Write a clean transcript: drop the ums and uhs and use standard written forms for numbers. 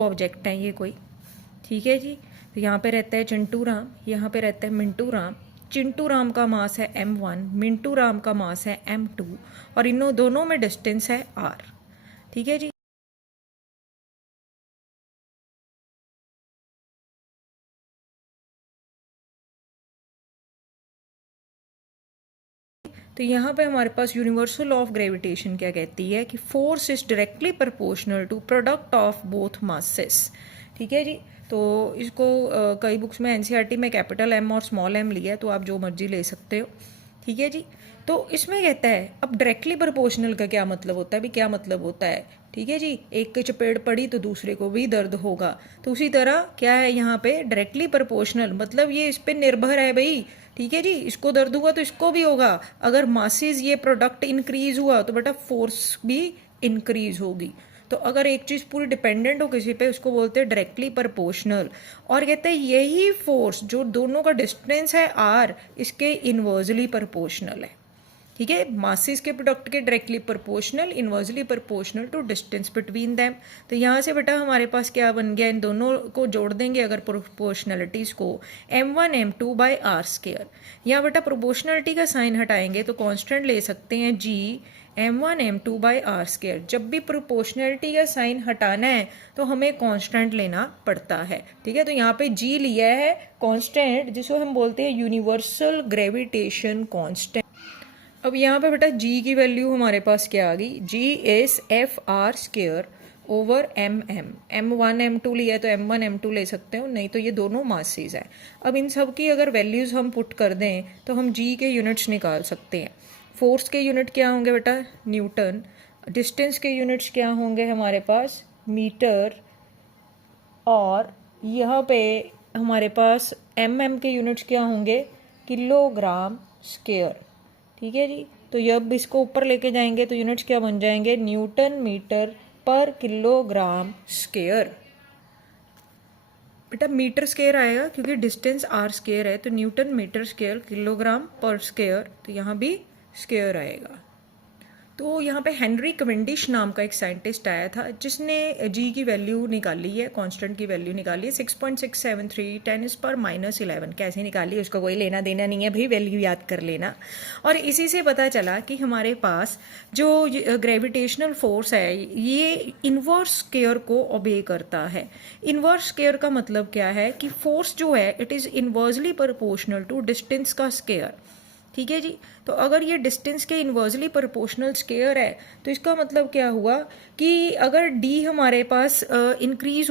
Object हैं ये कोई, ठीक है जी। तो यहाँ पे रहता है चिंटू राम, यहाँ पे रहता है मिंटू राम। चिंटू राम का मास है m1, मिंटू राम का मास है m2 और इन दोनों में डिस्टेंस है r, ठीक है जी। तो यहाँ पे हमारे पास यूनिवर्सल ऑफ ग्रेविटेशन क्या कहती है कि force is directly proportional to product of both masses, ठीक है जी। तो इसको कई बुक्स में एनसीईआरटी में कैपिटल एम और स्मॉल एम लिया है, तो आप जो मर्जी ले सकते हो, ठीक है जी। तो इसमें कहता है अब डायरेक्टली प्रोपोर्शनल का क्या मतलब होता है, भी क्या मतलब होता है, ठीक है जी। एक के चपेट पड़ी तो दूसरे को भी दर्द होगा, तो उसी तरह क्या है यहाँ पे डायरेक्टली प्रोपोर्शनल मतलब ये इस पर निर्भर है भाई, ठीक है जी। इसको दर्द हुआ तो इसको भी होगा, अगर मासेस ये प्रोडक्ट इंक्रीज हुआ तो बेटा फोर्स भी इंक्रीज होगी। तो अगर एक चीज़ पूरी डिपेंडेंट हो किसी पे उसको बोलते हैं डायरेक्टली प्रोपोर्शनल। और कहते हैं यही फोर्स जो दोनों का डिस्टेंस है आर, इसके इनवर्सली प्रोपोर्शनल है, ठीक है। मासेस के प्रोडक्ट के directly proportional, inversely proportional to distance between them. तो यहाँ से बेटा हमारे पास क्या बन गया, इन दोनों को जोड़ देंगे अगर प्रोपोर्शनलिटीज़ को, m1 m2 by are square. यहाँ बेटा प्रोपोर्शनलिटी का साइन हटाएंगे तो कांस्टेंट ले सकते हैं g m1 m2 by are square. जब भी प्रोपोर्शनलिटी का साइन हटाना है तो हमें कांस्टेंट लेना पड़ता है, ठीक है। तो यहाँ पे g लिया है कांस्टेंट, जिसको हम बोलते हैं यूनिवर्सल ग्रेविटेशन कांस्टेंट। अब यहाँ पे बेटा g की वैल्यू हमारे पास क्या आ गई, g is F R square over M M. m1 m2 लिया है तो m1 m2 ले सकते हो, नहीं तो ये दोनों मासेस है। अब इन सब की अगर वैल्यूज़ हम पुट कर दें तो हम g के यूनिट्स निकाल सकते हैं। फोर्स के यूनिट क्या होंगे बेटा, न्यूटन। डिस्टेंस के यूनिट्स क्या होंगे हमारे पास, मीटर। और यहाँ पे हमारे पास mm के यूनिट्स क्या होंगे, किलोग्राम स्क्वायर, ठीक है जी। तो जब इसको ऊपर लेके जाएंगे तो यूनिट्स क्या बन जाएंगे, न्यूटन मीटर पर किलोग्राम स्क्वायर। बेटा मीटर स्क्वायर आएगा क्योंकि डिस्टेंस आर स्क्वायर है, तो न्यूटन मीटर स्क्वायर किलोग्राम पर स्क्वायर, तो यहाँ भी स्क्वायर आएगा। तो यहाँ पे हेनरी कैवेंडिश नाम का एक साइंटिस्ट आया था जिसने जी की वैल्यू निकाली है, कांस्टेंट की वैल्यू निकाली है 6.673 10⁻⁻11। कैसे निकाली उसका कोई लेना देना नहीं है भाई, वैल्यू याद कर लेना। और इसी से पता चला कि हमारे पास जो ग्रेविटेशनल फोर्स है ये इन्वर्स स्क्वायर को ओबे करता है। इन्वर्स स्क्वायर का मतलब क्या है कि फोर्स जो है it is inversely proportional to distance का स्क्वायर, ठीक है जी। तो अगर ये डिस्टेंस के इन्वर्सली प्रोपोर्शनल स्क्वायर है तो इसका मतलब क्या हुआ कि अगर d हमारे पास इंक्रीज